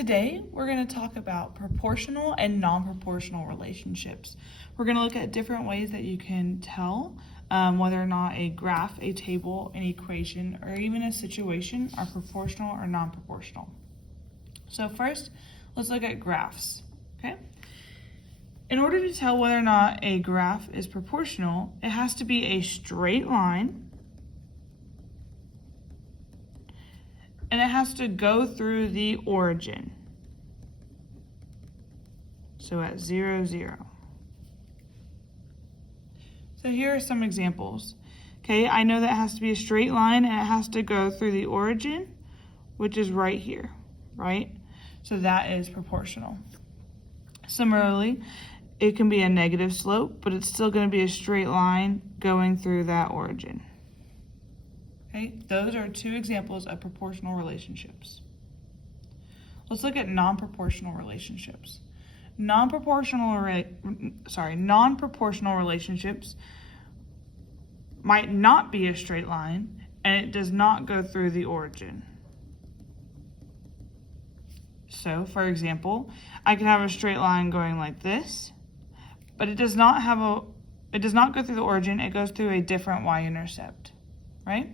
Today, we're going to talk about proportional and non-proportional relationships. We're going to look at different ways that you can tell whether or not a graph, a table, an equation, or even a situation are proportional or non-proportional. So first, let's look at graphs, okay? In order to tell whether or not a graph is proportional, it has to be a straight line, and it has to go through the origin. So at 0, 0. So here are some examples. Okay, I know that it has to be a straight line and it has to go through the origin, which is right here, right? So that is proportional. Similarly, it can be a negative slope, but it's still going to be a straight line going through that origin. Okay, those are two examples of proportional relationships. Let's look at non-proportional relationships. Non-proportional relationships might not be a straight line, and it does not go through the origin. So, for example, I could have a straight line going like this, but it does not go through the origin, it goes through a different y-intercept, right?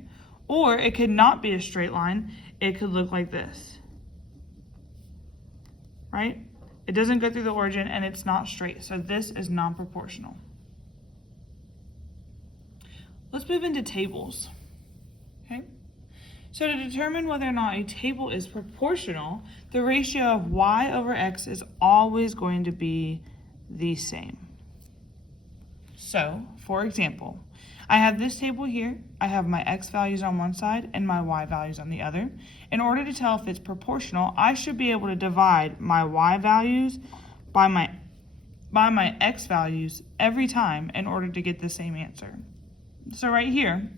Or it could not be a straight line, it could look like this, right? It doesn't go through the origin and it's not straight, so this is non-proportional. Let's move into tables, okay? So to determine whether or not a table is proportional, the ratio of y over x is always going to be the same. So, for example, I have this table here, I have my x values on one side and my y values on the other. In order to tell if it's proportional, I should be able to divide my y values by my x values every time in order to get the same answer. So right here,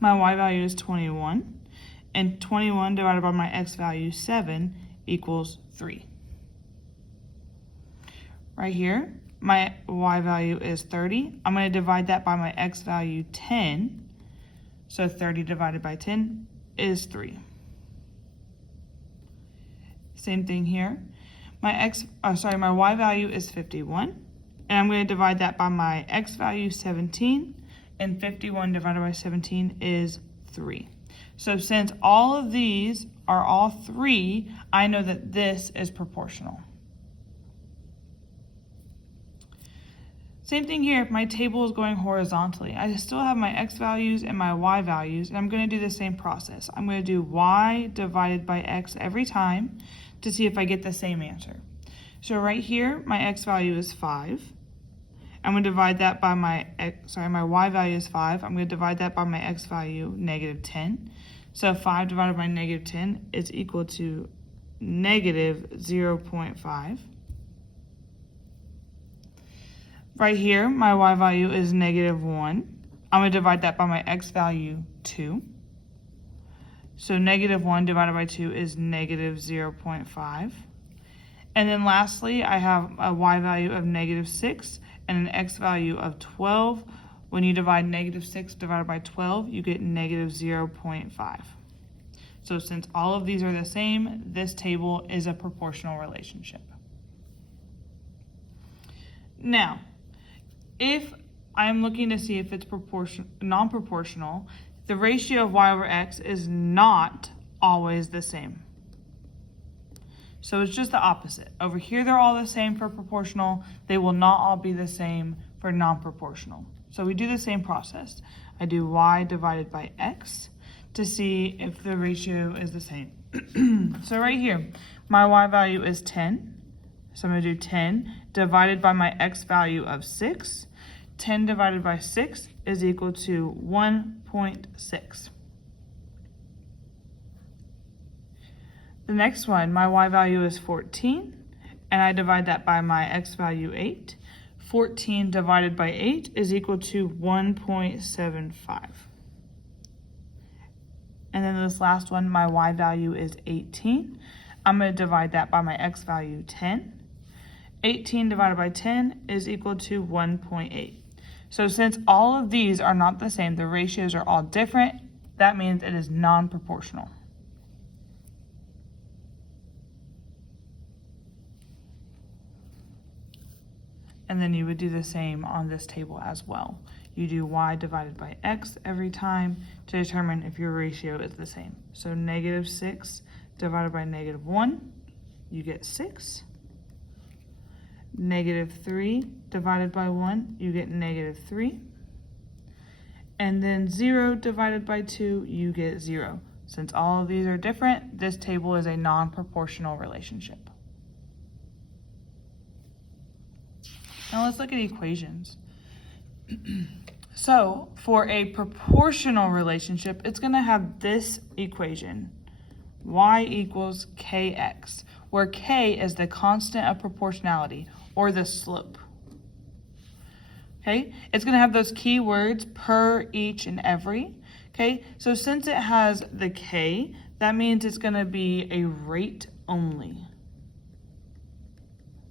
my y value is 21, and 21 divided by my x value 7 equals 3. Right here, my y value is 30. I'm going to divide that by my x value 10. So 30 divided by 10 is 3. Same thing here. My y value is 51. And I'm going to divide that by my x value 17. And 51 divided by 17 is 3. So since all of these are all 3, I know that this is proportional. Same thing here, if my table is going horizontally, I still have my x values and my y values, and I'm going to do the same process. I'm going to do y divided by x every time to see if I get the same answer. So right here, my x value is 5. I'm going to divide that by my y value is 5. I'm going to divide that by my x value, negative 10. So 5 divided by negative 10 is equal to negative 0.5. Right here, my y value is negative 1. I'm going to divide that by my x value, 2. So negative 1 divided by 2 is negative 0.5. And then lastly, I have a y value of negative 6 and an x value of 12. When you divide negative 6 divided by 12, you get negative 0.5. So since all of these are the same, this table is a proportional relationship. Now, if I'm looking to see if it's non-proportional, the ratio of y over x is not always the same. So it's just the opposite. Over here, they're all the same for proportional. They will not all be the same for non-proportional. So we do the same process. I do y divided by x to see if the ratio is the same. So right here, my y value is 10. So I'm going to do 10 divided by my x value of 6. 10 divided by 6 is equal to 1.6. The next one, my y value is 14, and I divide that by my x value 8. 14 divided by 8 is equal to 1.75. And then this last one, my y value is 18. I'm going to divide that by my x value 10. 18 divided by 10 is equal to 1.8. So since all of these are not the same, the ratios are all different, that means it is non-proportional. And then you would do the same on this table as well. You do y divided by x every time to determine if your ratio is the same. So -6 divided by -1, you get 6. -3 divided by 1, you get -3. And then 0 divided by 2, you get 0. Since all of these are different, this table is a non-proportional relationship. Now let's look at equations. So for a proportional relationship, it's going to have this equation, y equals kx, where k is the constant of proportionality, or the slope. Okay, it's going to have those key words per, each, and every. Okay, so since it has the k, that means it's going to be a rate only.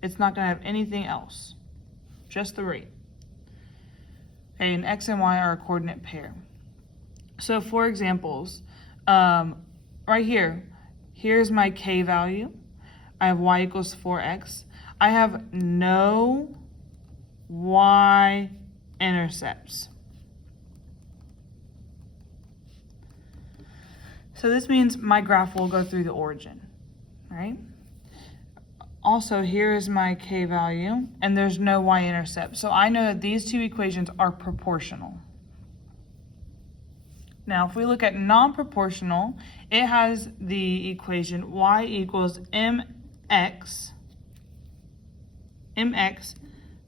It's not going to have anything else, just the rate. Okay, and x and y are a coordinate pair. So for examples, right here, here's my k value. I have y equals 4x. I have no y-intercepts. So this means my graph will go through the origin, right? Also, here is my k value, and there's no y-intercept. So I know that these two equations are proportional. Now, if we look at non-proportional, it has the equation y equals mx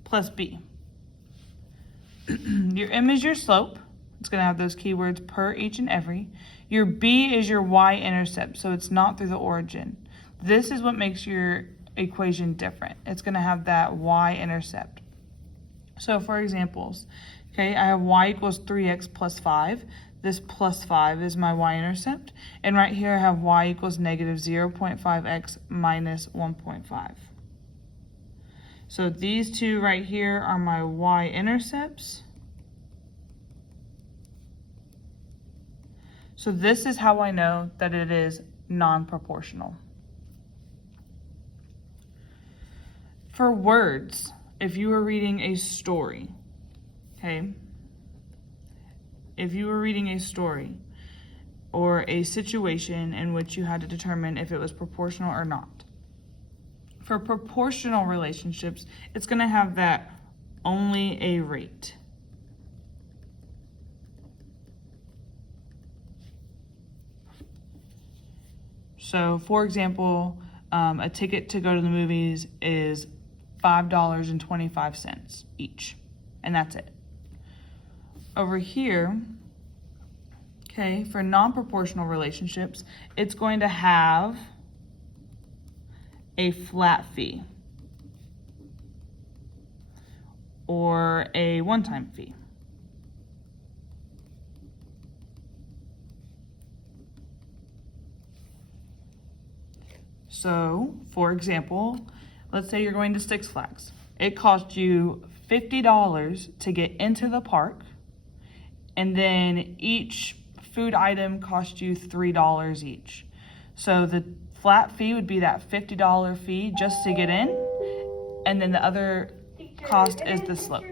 plus b. Your m is your slope. It's going to have those keywords per, each, and every. Your b is your y-intercept, so it's not through the origin. This is what makes your equation different. It's going to have that y-intercept. So for examples, okay, I have y equals 3x plus 5. This plus 5 is my y-intercept. And right here I have y equals negative 0.5x minus 1.5. So these two right here are my y-intercepts. So this is how I know that it is non-proportional. For words, if you were reading a story, okay, if you were reading a story or a situation in which you had to determine if it was proportional or not. For proportional relationships, it's going to have that only a rate. So, for example, a ticket to go to the movies is $5.25 each, and that's it. Over here, okay, for non-proportional relationships, it's going to have a flat fee or a one-time fee. So, for example, let's say you're going to Six Flags. It costs you $50 to get into the park, and then each food item costs you $3 each. So the flat fee would be that $50 fee just to get in, and then the other cost is the slope.